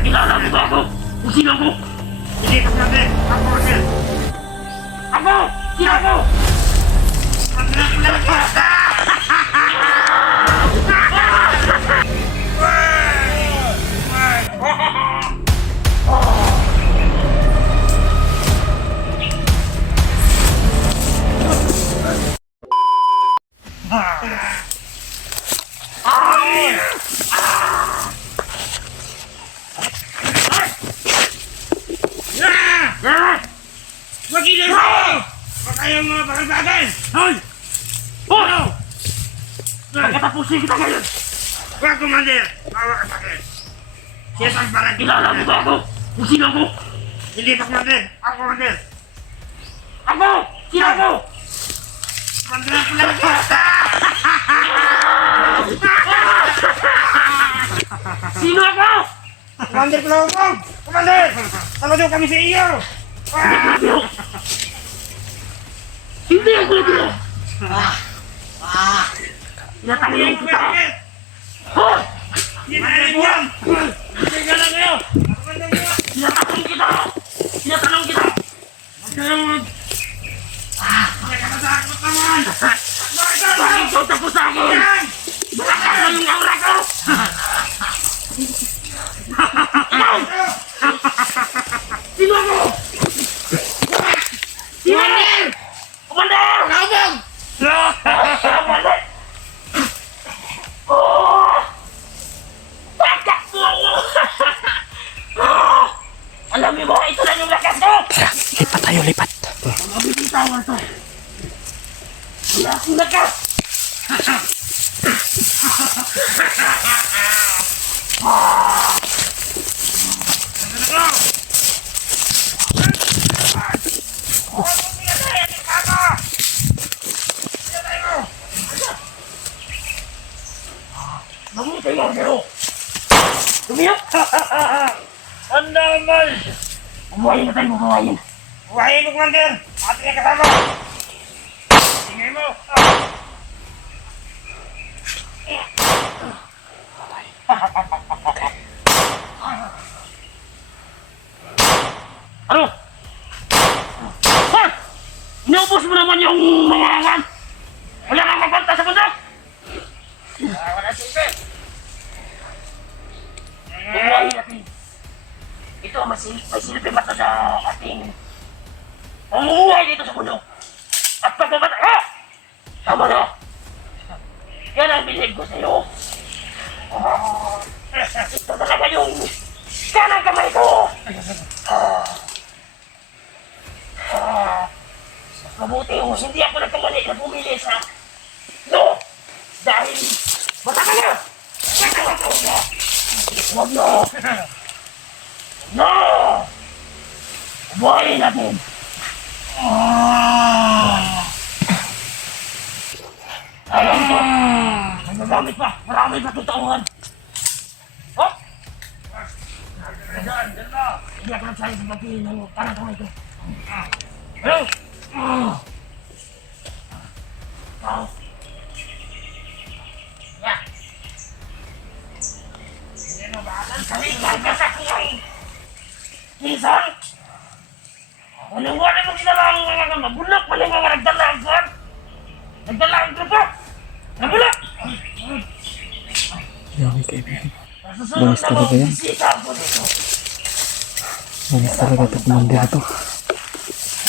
Kilala mo ba ako? Kung sino ako? Hindi ka sabi. Ako kasi. Ako! Sino ako? Magiging mo! Huwag kayong mga bagay-bagay! Hoy! Ano? Pagkatapusin kita ngayon! Huwag, Commander! Bawa ka sa akin! Siyasang parang Kilala mo ba ako? Kung sino ako? Hindi ka, Commander! Ako, Commander! Ako! Sino ako? Commander ako lang siya! Sino ako? Commander Klomog! Commander! Saludo kami sa iyo! Hindi ako nabiro! Tinatangin kita! Hoy! Hindi na rin yan! Tingnan lang kayo! Tinatanong kita! Tinatanong kita! Huwag kayong mag... May kamatakot naman! Bakit ikaw tapos sa akin? Bakit mo yung aura ko? Ikaw! Sino ako? Sino? Commander! Klomog! Commander! Oh! Bakit mo? Oh! Alam mo, ito lang yung lakas ko! Tara, lipat tayo, lipat. Mabibitawan to. Wala akong lakas! Mabuti lang sa'yo! Tumiyok! Ang naman! Bumayin na tayo, bumayin! Buhayin mo, Commander! Ating ay kasama! Tingin mo! Ano? Ha? Inaubos mo naman yung mga angan! Wala kang mabanta sa bundok! Wala tubig! Bumayin natin! Ito ang may silbi mata sa ating pamumuhay dito sa bundok! At pagbabata! Ha? Tama na! Yan ang bilib ko sa'yo! Ito talaga yung kanang kamay ko! Mas mabuti yung hindi ako nagkamali na pumili sa no! Dahil bata ka na! Huwag na! No! Buhayin natin! Alam ko! Magagamit pa! Marami pa tutauhan! Oh! Diyan na! Hindi ako nagsayo sa pagpili ng parang kamay ko. Hello? Wow. Yeah. Hindi mo ba? Salitan ka sa kiyay! Minsan? Anong wala mo ginawa ang mga mabulak pa yung mga nagdala ang kuwan? Nagdala ang grupo! Nabulak! Grabe kaibigan. Susunod Balis talaga yan. bisita ako dito. Manis talaga ito, Commander ito.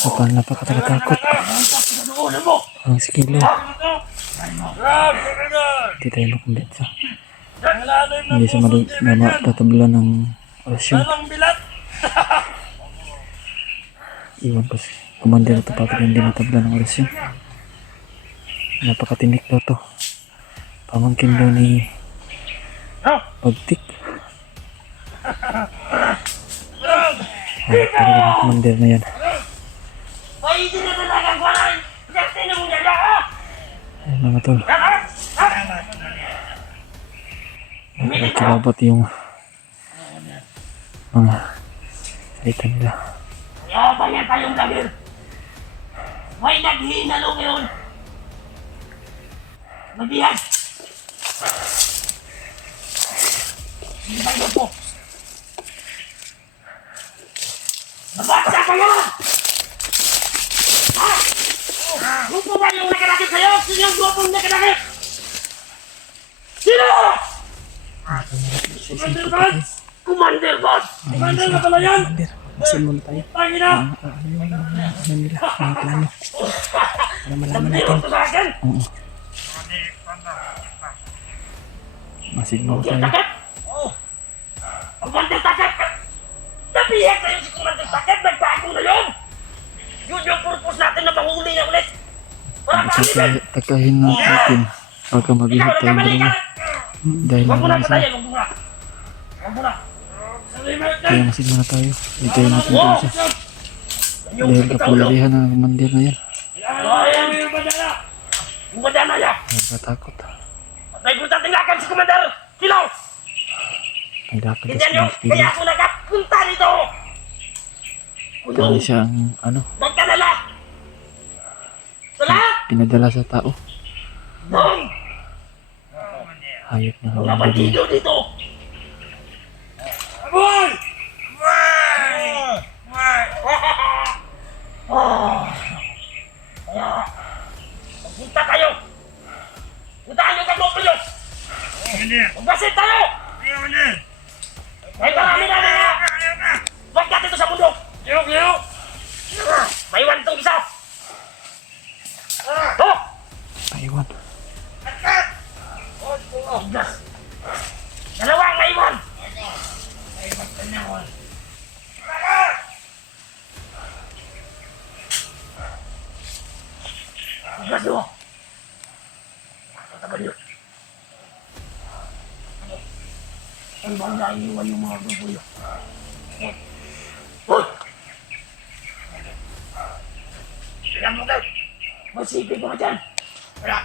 Kapag napakatagatakot. Hantak sa loonan mo! Ang skiller. Grab! Commander! Hindi tayo makumbetsa. Lalim na Hindi siya matatabla ng orasyon. Anong bilat? Iwan pa si Commander ito bakit hindi matabla ng orasyon. Napakatinik daw to. Pamangkin daw ni Pagtik. Talaga ng Commander na yan. Pwede na talagang kuwan! Kasi na mong dala ka! Ay mga tol. Nakikilabot yung mga salita nila. Kaya ba yan tayong lagir? May naghinalo ngayon! Mabihan! Hindi tayo po! bayaran? Ha? Yung po ba yung nakalakit sa'yo? Sino yung gwapong nakalakit? Sino? Commander God? Commander God? Commander na pala yan? Commander, masin muna tayo. Tangina! Ano yung ano nila, ang plano. Para malaman Sabihin natin. mo sa akin? Oo. Masin muna tayo. Takip? Commander Takip! Nabihag sa'yo si Commander Takip! Nagbago na yun! Yun yung purpose natin na mahuli na ulit! Para paalisin! Takahin natin. Baka Ikaw, mabihag tayo nagkamali ka! dalawa. Dahil Huwag mo na nag-isa. patayin! Huwag mo na! Huwag mo na! Sabihin mo Kaya yan! masin muna tayo. Itayin natin Oo! dito siya. Dahil kapularihan ng commander na yan. Ayan yung badana! Yung badana niya! Nakakatakot. May gulat tinglakan si Commander! Kilo! May lakad Hindi sa nyo! mga Kaya spirit. ako nakapunta dito! Kaya Kulong! siyang ano, Magkalala! Sala! pinadala sa tao. Nung! Hayop na Mga commander niya. bandido dito! Boy! Boy! Boy! Kaya, magpunta tayo! Puntaan nyo kag nyo! Commander! Magbasit tayo! Commander! May marami na mga! Huwag natin ito sa mundo! Leo! Leo! May iwan itong isa! Oh! Taiwan. Gas! Dalawang maiwan! Gas mo! Tagal yun. Ang bang naiiwan yung mga grupo yun? Hoy! Tignan mo kayo! Masipin ko ka dyan! Wala!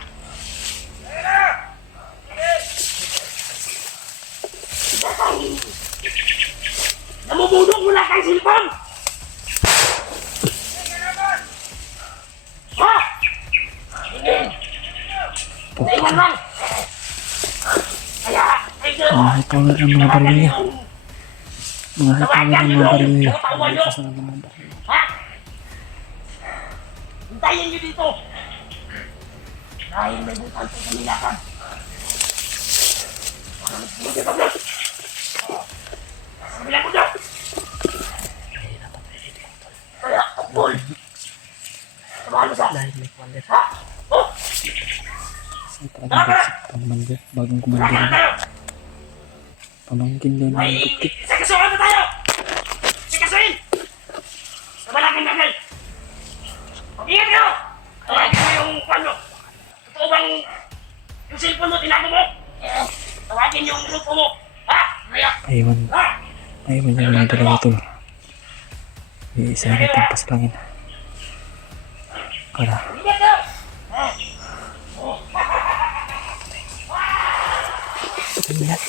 Namumulong mo lang kang silpon! Ha? Hindi! Naiwan lang! Kaya, Mga high power ng mga barilya. Mga high power ng mga barilya. Lakas ng mga barilya. Ha? Hintayin niyo dito! Dahil may butal po sa nilakan. Hindi pa ba? Sa kabilang mundo! Kaya, takbol! Samahan mo sa... Ha? Oh! Sa talagang basic commander. Bagong commander Samahan na. tayo! Pamangkin din ng May... tutkit. Sikasuhan na tayo! Sikasuhin! Sa malaking bagay! Mag-ingat kayo! Tawagin mo yung kwano! Totoo bang yung cellphone mo, tinago mo? Tawagin yung grupo mo! Ha? Kaya! Maiwan. Ha? Maiwan yung mga dalawa tol. Iisa natin pasalangin. Para Ingat kayo! Ha? patayin mo yan.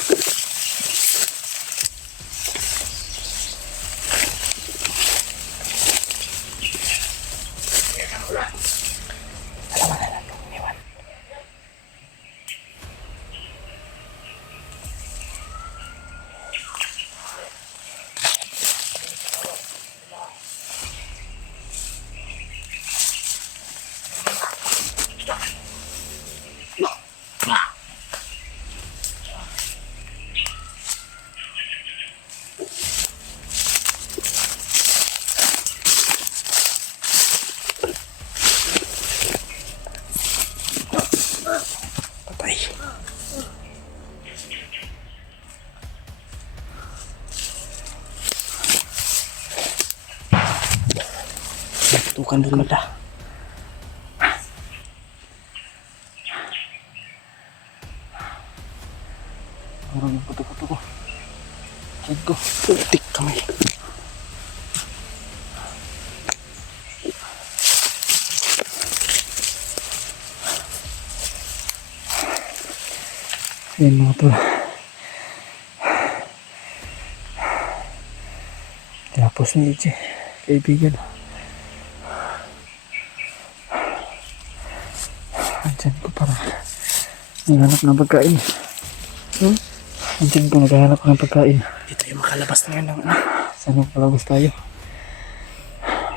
Alaman na lang yung iniwan. Patay. Tukan dulu mata. Orang yang foto-foto ko. Chat ko. Putik kamay. Ayan mga tol. Tapos na Ichi. Kaibigan. Andyan ko para naghanap ng pagkain. Andyan ko naghahanap ng pagkain. Di tayo makalabas na yun ng ano. Sana palabas tayo.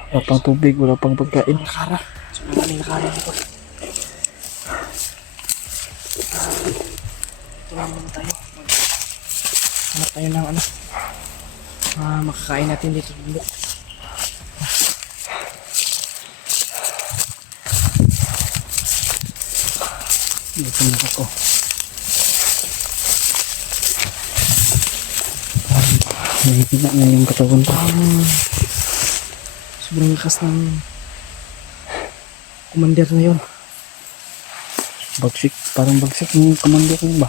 Wala pang tubig, wala pang pagkain. Nakara. So, maraming nakara dito. Ito lang muna tayo. Hanap tayo ng ano. Makakain natin dito sa bundok. Dito na ako. Nahihina na yung katawan ko. Sobrang lakas ng commander na yun. Bagsik, parang bagsik yung komando ko ba?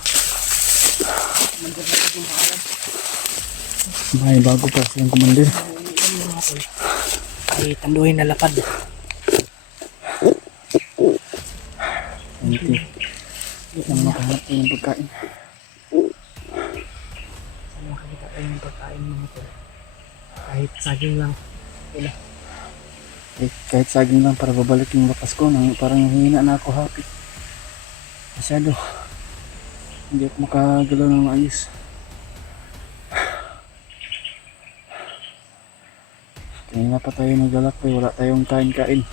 Commander na yun maalam. May bago pa silang commander. Ay tanduhin na lapad. Hindi. Ang makahanap ko ng pagkain. Sana makakita tayo ng pagkain mga tol. Kahit saging lang. Ila. Kahit saging lang para babalik yung lakas ko. Parang hihina na ako happy. Masyado. Hindi ako makagalaw ng maayos. Kanina pa tayo naglalakbay. Wala tayong kain-kain.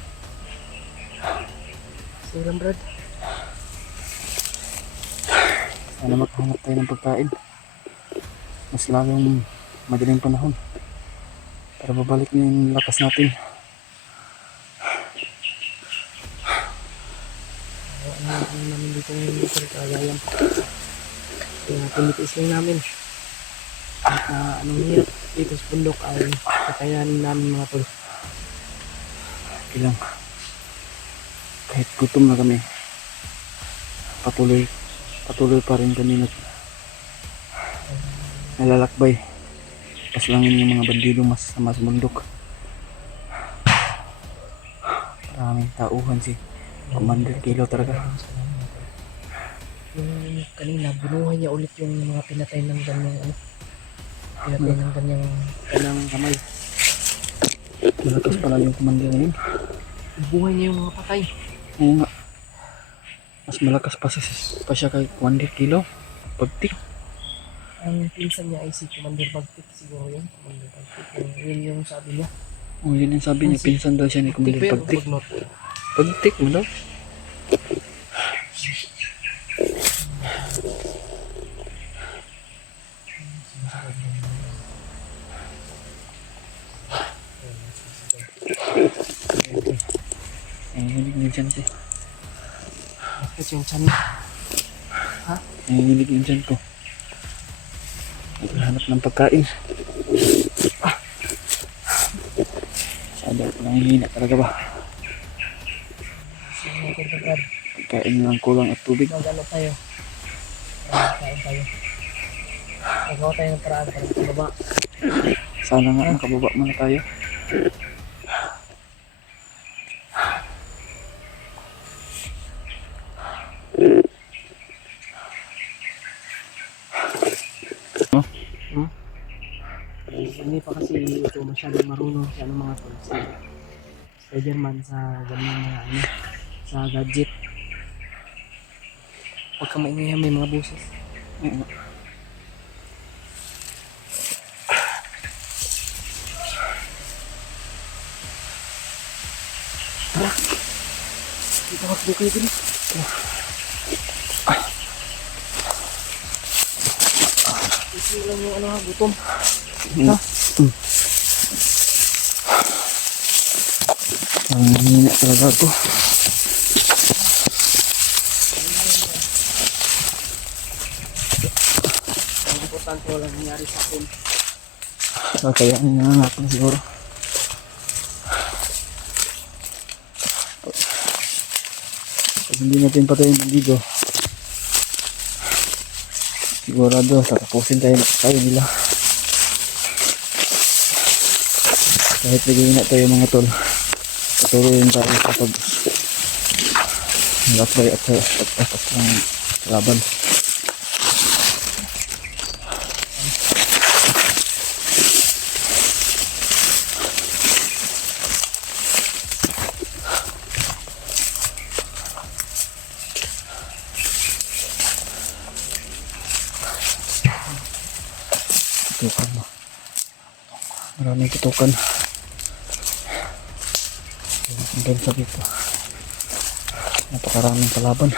Sige lang brad. Sana makahanap tayo ng pagkain. Mas lalong madaling panahon. Para babalik na yung lakas natin. Ano namin dito ngayon dito sa kagayan. Kaya pinitiis lang namin. At anong hirap dito sa bundok ay kakayanin namin mga tol. Okay lang. Kahit gutom na kami. Patuloy pa rin kami nalalakbay. Paslangin yung mga bandido mas sa bundok. Maraming tauhan si Commander Kilo talaga. Yung kanina, binuhay niya ulit yung mga pinatay ng ganyang ano. Pinatay ng ganyang kanang kamay. Malakas pala yung commander ngayon. Buhay niya yung mga patay. Oo nga. Mas malakas pa siya kay Commander Kilo. Pagtik. Ang pinsan niya ay si Commander Bagtik siguro yun. Commander Bagtik. Yun yung sabi niya. Oh, yun ang sabi niya. Pinsan daw siya ni Commander Pagtik. Pagtik mo daw? Nangihilig din dyan ko. Bakit yung chan niya? Nangihilig din dyan ko. Naghahanap ng pagkain. Masyado nangihina talaga ba? Sige natin ito Brad. Pagkain lang kulang at tubig. Mag-ano tayo. Kain tayo. Magawa tayo ng paraan para sa baba. Sana nga nakababa muna tayo. Hindi pa kasi ito masyadong marunong si ano mga tol. Si Spider-Man sa ganyan mga ano. Sa gadget. Pagka maingay may mga buses. Tara. Dito ako kayo din. Isi lang yung ano ha, gutom. Ang hina talaga ako. Ang importante walang nangyari sa akin. Kaya na natin siguro. Pag hindi natin patayin ng dito, sigurado tatapusin tayo nila. Kahit naging tayo mga tol, patuloy rin tayo sa lakbay at pagtakas ng laban. Tutukan mo. Maraming tutukan. Hanggang sa dito. Napakaraming kalaban.